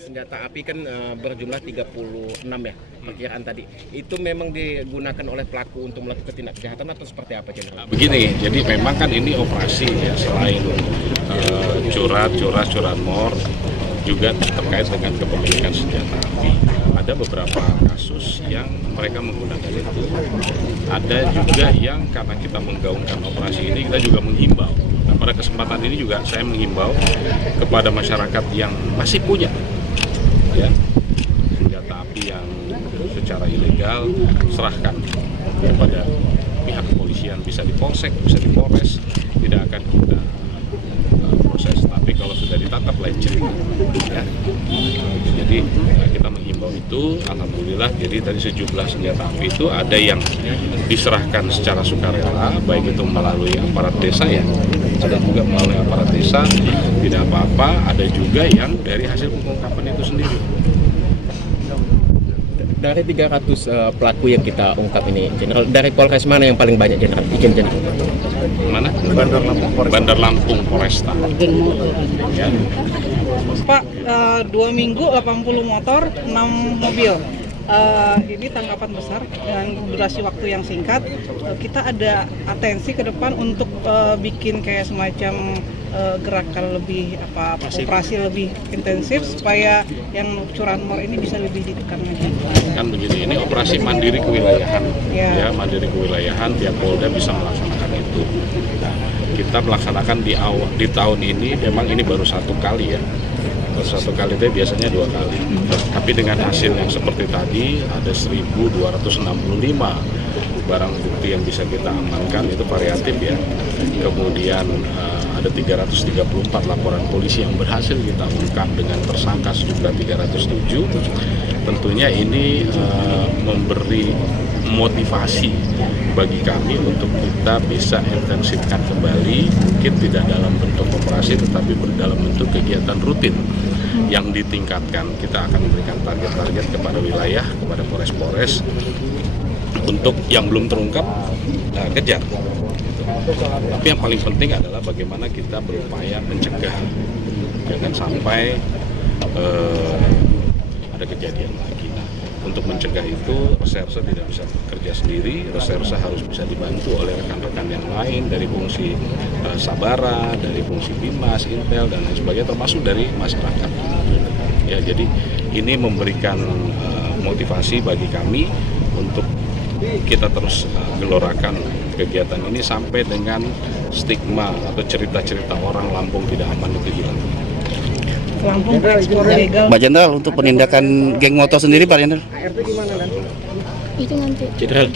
Senjata api kan berjumlah 36 ya perkiraan tadi. Itu memang digunakan oleh pelaku untuk melakukan tindak kejahatan atau seperti apa, Jenderal? Begini, jadi memang kan ini operasi ya, selain curanmor juga terkait dengan kepemilikan senjata api. Ada beberapa kasus yang mereka menggunakan itu. Ada juga yang karena kita menggaungkan operasi ini, kita juga menghimbau. Nah, pada kesempatan ini juga saya menghimbau kepada masyarakat yang masih punya ya senjata api yang secara ilegal, serahkan kepada pihak kepolisian, bisa di polsek, bisa di polres, tidak akan kita proses. Tapi kalau sudah ditangkap lain cerita ya. Jadi kita menghimbau itu, alhamdulillah. Jadi tadi sejumlah senjata api itu ada yang diserahkan secara sukarela, baik itu melalui aparat desa ya, ada juga melalui aparat desa, tidak apa-apa. Ada juga yang dari hasil pengungkapan itu sendiri. Dari 300 pelaku yang kita ungkap ini, Jenderal, dari Polres mana yang paling banyak, Jenderal? Izin, Jenderal. Mana? Bandar Lampung Polresta. Ya. Pak, 2 minggu 80 motor, 6 mobil. Ini tangkapan besar dengan durasi waktu yang singkat. Kita ada atensi ke depan untuk bikin kayak semacam gerakan lebih operasi lebih intensif supaya yang curanmor ini bisa lebih ditekan lagi. Kan begini, ini operasi mandiri kewilayahan, ya mandiri kewilayahan, tiap Polda bisa melaksanakan itu. Nah, kita melaksanakan di tahun ini, memang ini baru 1 kali ya. Satu kali itu biasanya 2 kali. Tapi dengan hasil yang seperti tadi ada 1.265 barang bukti yang bisa kita amankan, itu variatif ya. Kemudian ada 334 laporan polisi yang berhasil kita ungkap dengan tersangka sejumlah 307. Tentunya ini memberi motivasi bagi kami untuk kita bisa intensifkan kembali, mungkin tidak dalam bentuk operasi tetapi dalam bentuk kegiatan rutin yang ditingkatkan. Kita akan memberikan target-target kepada wilayah, kepada Polres-Polres untuk yang belum terungkap kejar. Tapi yang paling penting adalah bagaimana kita berupaya mencegah, jangan sampai ada kejadian lagi. Untuk mencegah itu, reserse tidak bisa bekerja sendiri, reserse harus bisa dibantu oleh rekan-rekan yang lain dari fungsi Sabara, dari fungsi Bimas, Intel, dan lain sebagainya, termasuk dari masyarakat. Ya, jadi ini memberikan motivasi bagi kami untuk kita terus gelorakan kegiatan ini sampai dengan stigma atau cerita-cerita orang Lampung tidak aman itu hilang. Lampung ekspor legal. Pak Jenderal, untuk penindakan geng motor sendiri, Pak Jenderal? Itu nanti. Jenderal,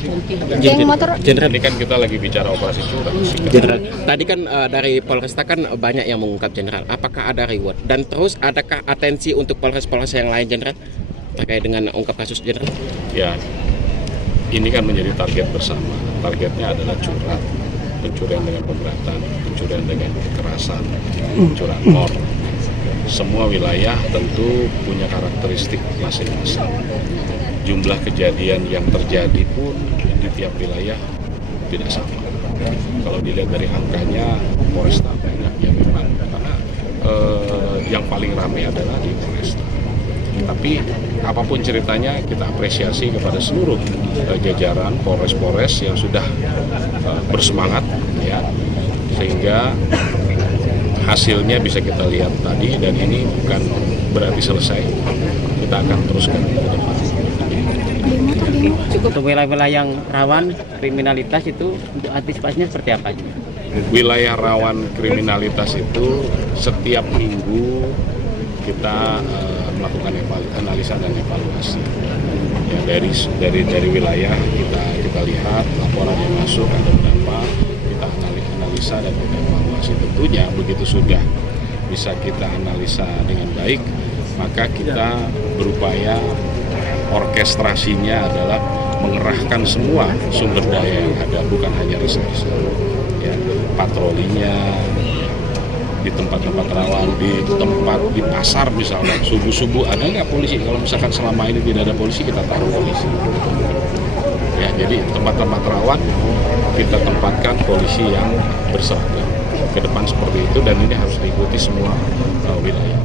Geng motor. Jenderal, Ini kan kita lagi bicara operasi curang. Jenderal, tadi kan dari Polresta kan banyak yang mengungkap, Jenderal. Apakah ada reward? Dan terus adakah atensi untuk Polres-Polres yang lain, Jenderal? terkait dengan ungkap kasus Jenderal? Ya, ini kan menjadi target bersama. Targetnya adalah curhat, pencurian dengan pemberatan, pencurian dengan kekerasan, curanmor. Semua wilayah tentu punya karakteristik masing-masing. Jumlah kejadian yang terjadi pun di tiap wilayah tidak sama. Kalau dilihat dari angkanya, Polresta banyak ya memang, karena yang paling ramai adalah di Polresta. Tapi apapun ceritanya, kita apresiasi kepada seluruh jajaran Polres-Polres yang sudah bersemangat, ya, sehingga hasilnya bisa kita lihat tadi, dan ini bukan berarti selesai. Kita akan teruskan ke depan. Untuk wilayah-wilayah yang rawan kriminalitas itu untuk antisipasinya seperti apa? Wilayah rawan kriminalitas itu setiap minggu kita melakukan analisa dan evaluasi. Ya, dari wilayah kita lihat laporan yang masuk ada berapa, kita analisa dan kita evaluasi. Tentunya begitu sudah bisa kita analisa dengan baik, maka kita berupaya orkestrasinya adalah mengerahkan semua sumber daya yang ada, bukan hanya reserse, ya, patrolinya di tempat-tempat rawan, di pasar misalnya, subuh-subuh ada nggak polisi? Kalau misalkan selama ini tidak ada polisi, kita taruh polisi. Ya, jadi tempat-tempat rawan kita tempatkan polisi yang berseragam. Ke depan seperti itu, dan ini harus diikuti semua wilayah.